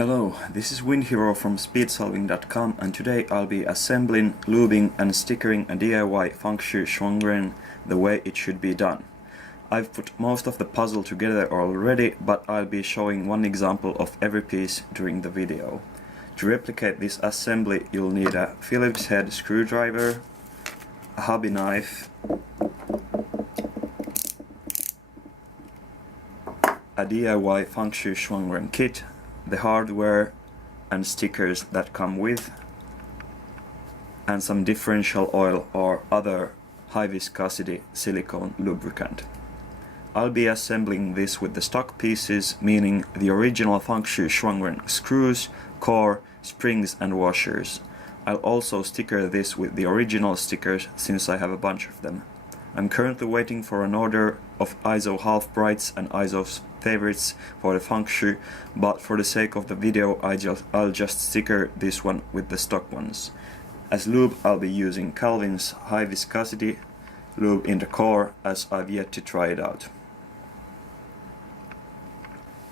Hello, this is WinHero from speedsolving.com, and today I'll be assembling, lubing and stickering a DIY FangShi ShuangRen the way it should be done. I've put most of the puzzle together already, but I'll be showing one example of every piece during the video. To replicate this assembly you'll need a Phillips head screwdriver, a hobby knife, a DIY FangShi ShuangRen kit, the hardware and stickers that come with, and some differential oil or other high viscosity silicone lubricant. I'll be assembling this with the stock pieces, meaning the original FangShi ShuangRen screws, core, springs and washers. I'll also sticker this with the original stickers since I have a bunch of them. I'm currently waiting for an order of ISO half brights and ISO favorites for the FangShi, but for the sake of the video I'll just sticker this one with the stock ones. As lube I'll be using Calvin's high viscosity lube in the core, as I've yet to try it out.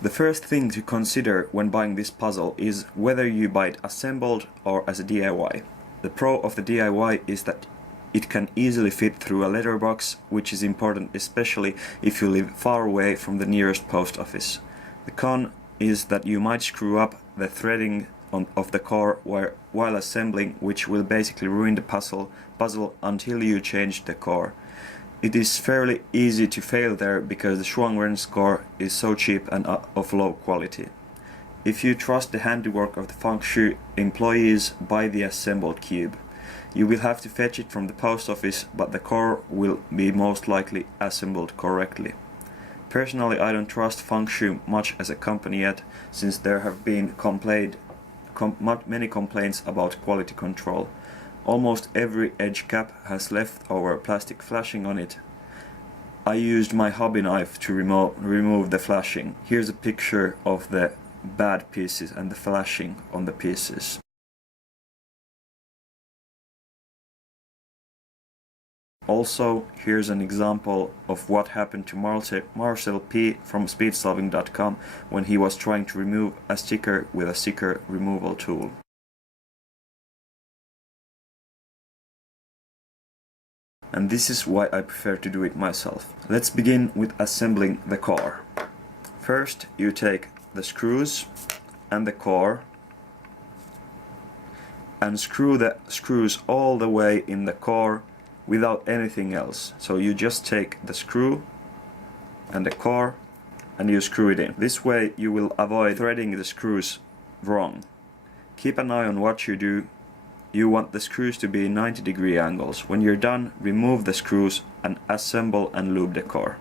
The first thing to consider when buying this puzzle is whether you buy it assembled or as a DIY. The pro of the DIY is that it can easily fit through a letterbox, which is important especially if you live far away from the nearest post office. The con is that you might screw up the threading of the core while assembling, which will basically ruin the puzzle until you change the core. It is fairly easy to fail there because the ShuangRen's core is so cheap and of low quality. If you trust the handiwork of the FangShi employees, buy the assembled cube. You will have to fetch it from the post office, but the core will be most likely assembled correctly. Personally, I don't trust FangShi much as a company yet, since there have been many complaints about quality control. Almost every edge cap has leftover plastic flashing on it. I used my hobby knife to remove the flashing. Here's a picture of the bad pieces and the flashing on the pieces. Also, here's an example of what happened to Marcel P. from speedsolving.com when he was trying to remove a sticker with a sticker removal tool. And this is why I prefer to do it myself. Let's begin with assembling the core. First, you take the screws and the core and screw the screws all the way in the core without anything else. So you just take the screw and the core and you screw it in. This way you will avoid threading the screws wrong. Keep an eye on what you do. You want the screws to be 90-degree angles. When you're done, remove the screws and assemble and lube the core.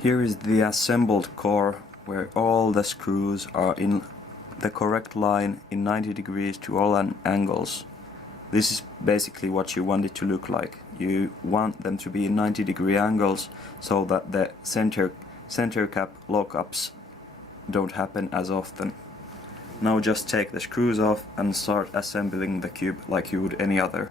Here is the assembled core, where all the screws are in the correct line in 90 degrees to all angles. This is basically what you want it to look like. You want them to be in 90-degree angles so that the center cap lockups don't happen as often. Now just take the screws off and start assembling the cube like you would any other.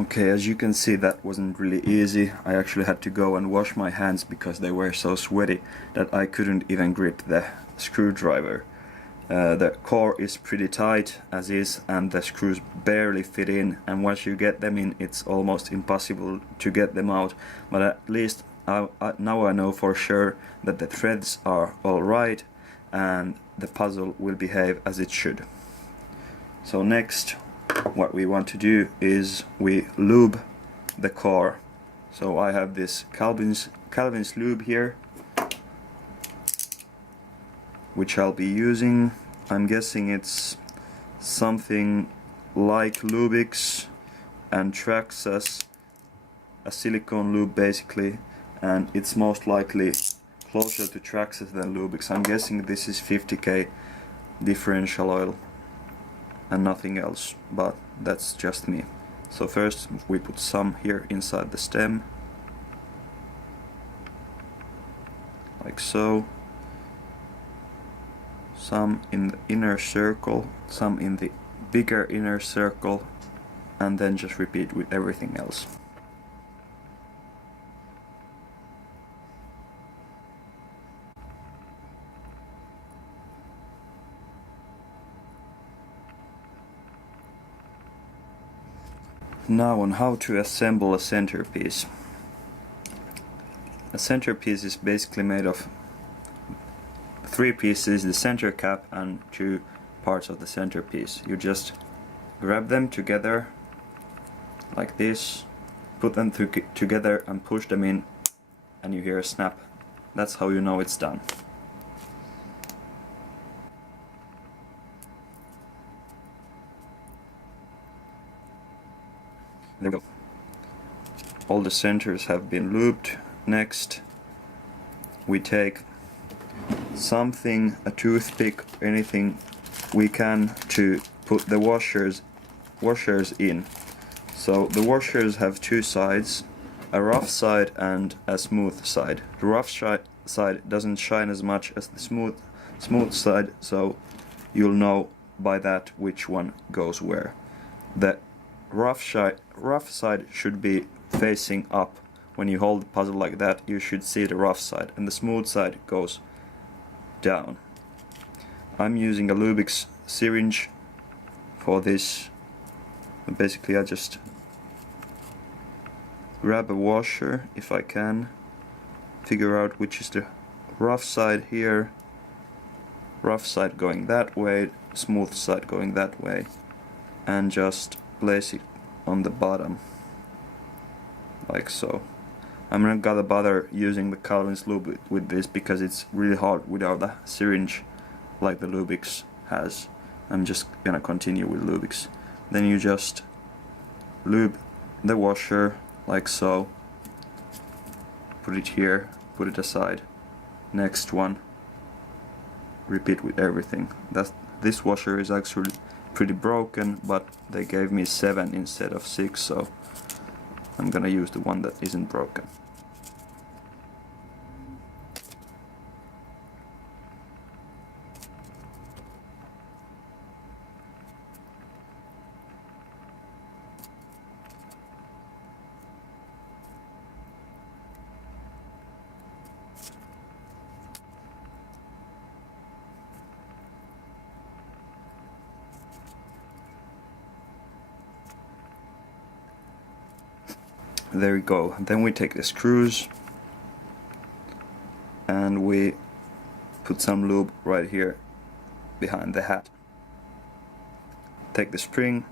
Okay, as you can see, that wasn't really easy. I actually had to go and wash my hands because they were so sweaty that I couldn't even grip the screwdriver. The core is pretty tight as is, and the screws barely fit in, and once you get them in, it's almost impossible to get them out. But at least now I know for sure that the threads are alright and the puzzle will behave as it should. So next, what we want to do is we lube the core. So I have this Calvin's lube here, which I'll be using. I'm guessing it's something like Lubix and Traxxas, a silicone lube basically, and it's most likely closer to Traxxas than Lubix. I'm guessing this is 50k differential oil and nothing else, but that's just me. So first we put some here inside the stem, like so, some in the inner circle, some in the bigger inner circle, and then just repeat with everything else. Now on how to assemble a centerpiece. A centerpiece is basically made of 3 pieces, the center cap and 2 parts of the centerpiece. You just grab them together like this, put them together and push them in, and you hear a snap. That's how you know it's done. There we go. All the centers have been lubed. Next, we take something, a toothpick, anything we can to put the washers in. So the washers have 2 sides, a rough side and a smooth side. The rough side doesn't shine as much as the smooth side, so you'll know by that which one goes where. The rough side should be facing up. When you hold the puzzle like that, you should see the rough side, and the smooth side goes down. I'm using a Lubix syringe for this. Basically I just grab a washer if I can, figure out which is the rough side here, rough side going that way, smooth side going that way, and just place it on the bottom like so. I'm not gonna bother using the Calvin's lube with this because it's really hard without a syringe like the Lubix has. I'm just gonna continue with Lubix. Then you just lube the washer like so, put it here, put it aside. Next one, repeat with everything. This washer is actually pretty broken, but they gave me 7 instead of 6, so I'm gonna use the one that isn't broken. There we go. Then we take the screws and we put some lube right here behind the hat. Take the spring,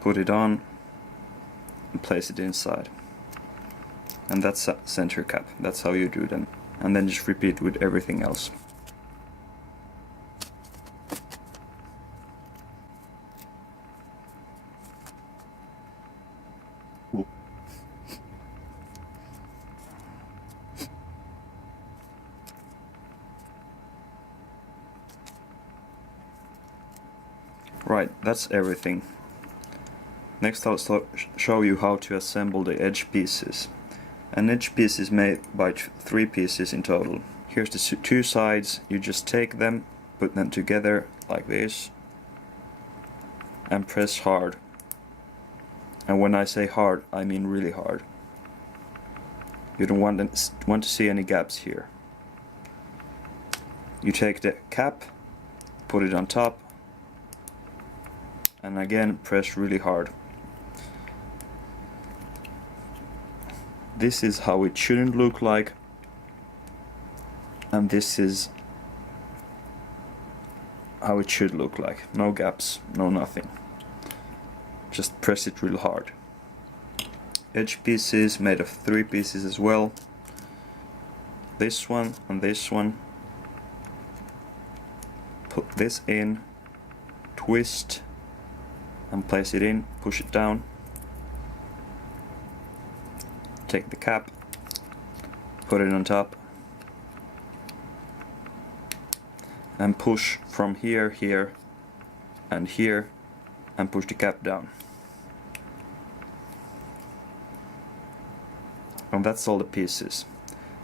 put it on and place it inside. And that's a center cap. That's how you do them. And then just repeat with everything else. Right, that's everything. Next I'll show you how to assemble the edge pieces. An edge piece is made by 3 pieces in total. Here's the 2 sides. You just take them, put them together like this, and press hard And when I say hard, I mean really hard. You don't want to see any gaps here. You take the cap, put it on top, and again press really hard. This is how it shouldn't look like, and this is how it should look like. No gaps, no nothing. Just press it real hard. Edge pieces made of 3 pieces as well. This one and this one. Put this in, twist, and place it in, push it down. Take the cap, put it on top, and push from here, here, and here, and push the cap down. And that's all the pieces.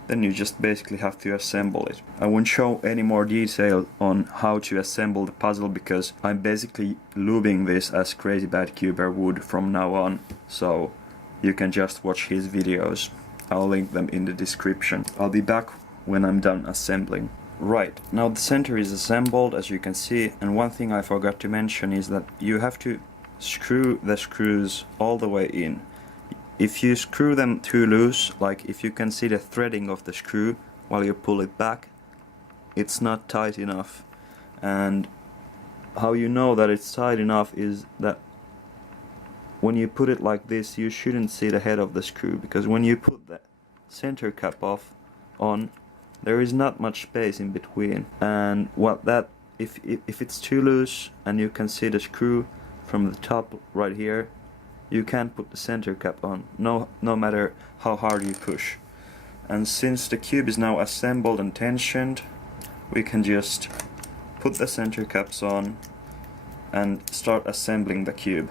Then you just basically have to assemble it. I won't show any more detail on how to assemble the puzzle because I'm basically lubing this as crazybadcuber would from now on, so you can just watch his videos. I'll link them in the description. I'll be back when I'm done assembling. Right, now the center is assembled, as you can see, and one thing I forgot to mention is that you have to screw the screws all the way in. If you screw them too loose, like if you can see the threading of the screw while you pull it back, it's not tight enough. And how you know that it's tight enough is that when you put it like this, you shouldn't see the head of the screw, because when you put the center cap on, there is not much space in between. And if it's too loose and you can see the screw from the top right here, you can't put the center cap on, no matter how hard you push. And since the cube is now assembled and tensioned, we can just put the center caps on and start assembling the cube.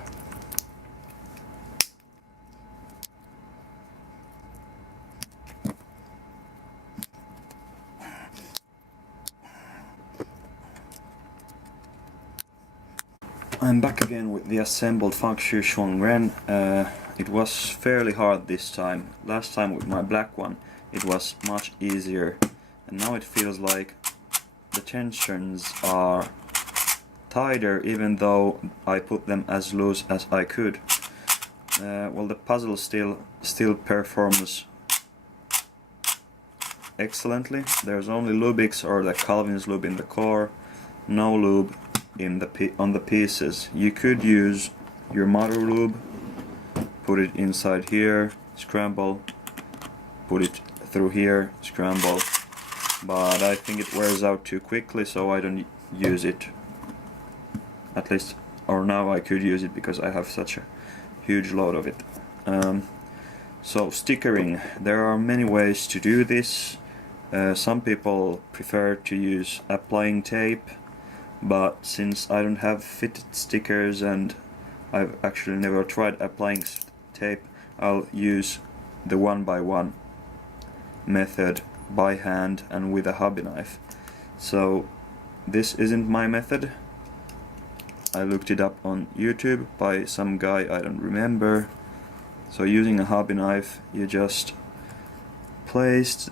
I'm back again with the assembled FangShi ShuangRen. It was fairly hard this time. Last time with my black one it was much easier, and now it feels like the tensions are tighter even though I put them as loose as I could. Well, the puzzle still performs excellently. There's only Lubix or the Calvin's lube in the core, no lube on the pieces. You could use your motor lube, put it inside here, scramble, put it through here, scramble, but I think it wears out too quickly, so I don't use it. At least, or now I could use it because I have such a huge load of it. So stickering, there are many ways to do this. Some people prefer to use applying tape, but since I don't have fitted stickers and I've actually never tried applying tape, I'll use the 1x1 method by hand and with a hobby knife. So this isn't my method. I looked it up on YouTube by some guy I don't remember. So using a hobby knife, you just place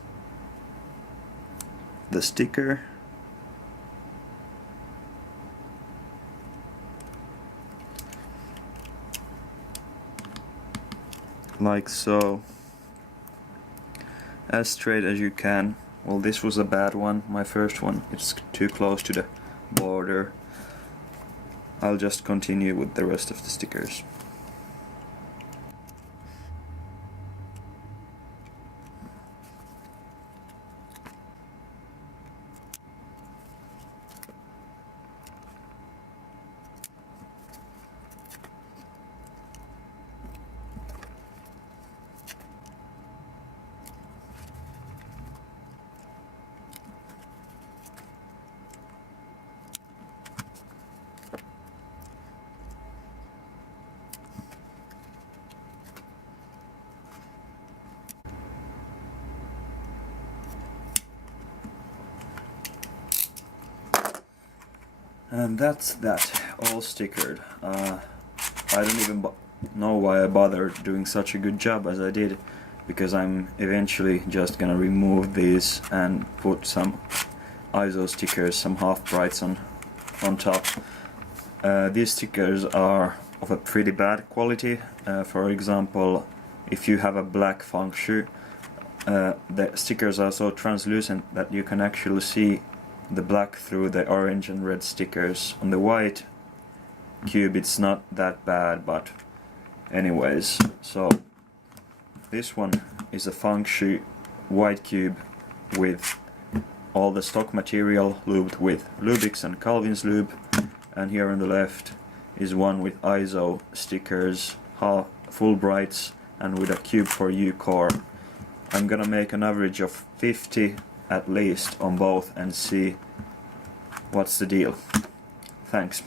the sticker like so, as straight as you can. Well, this was a bad one, my first one. It's too close to the border. I'll just continue with the rest of the stickers. And that's that, all stickered. I don't even know why I bothered doing such a good job as I did, because I'm eventually just gonna remove these and put some ISO stickers, some half brights on top. These stickers are of a pretty bad quality. For example, if you have a black FangShi, the stickers are so translucent that you can actually see the black through the orange and red stickers. On the white cube it's not that bad, but anyways, so this one is a FangShi white cube with all the stock material lubed with Lubix and Calvin's lube, and here on the left is one with ISO stickers, full brights, and with a cube for U core. I'm gonna make an average of 50 at least on both and see what's the deal. Thanks.